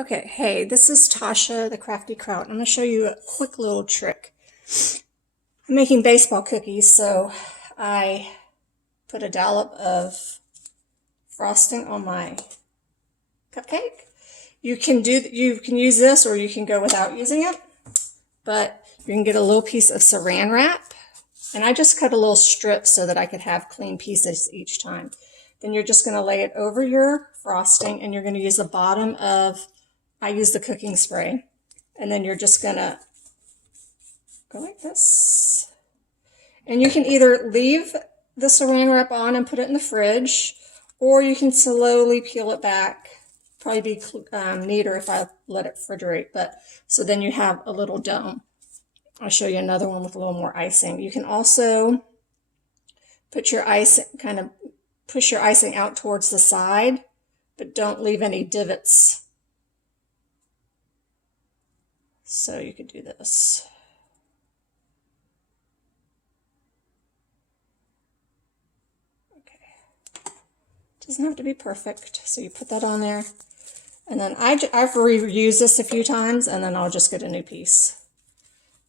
Okay, hey, this is Tasha, the Crafty Kraut. I'm going to show you a quick little trick. I'm making baseball cookies, so I put a dollop of frosting on my cupcake. You can use this, or you can go without using it, but you can get a little piece of saran wrap, and I just cut a little strip so that I could have clean pieces each time. Then you're just going to lay it over your frosting, and you're going to use the bottom of, I use the cooking spray, and then you're just going to go like this. And you can either leave the saran wrap on and put it in the fridge, or you can slowly peel it back. Probably be neater if I let it refrigerate, but so then you have a little dome. I'll show you another one with a little more icing. You can also put your icing, kind of push your icing out towards the side, but don't leave any divots. So you could do this. Okay. Doesn't have to be perfect. So you put that on there. And then I've reused this a few times, and then I'll just get a new piece.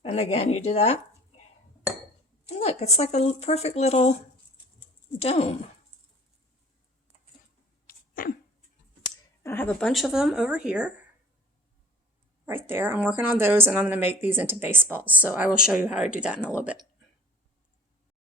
And again, you do that. And look, it's like a perfect little dome. Yeah. I have a bunch of them over here. Right there. I'm working on those, and I'm going to make these into baseballs. So I will show you how I do that in a little bit.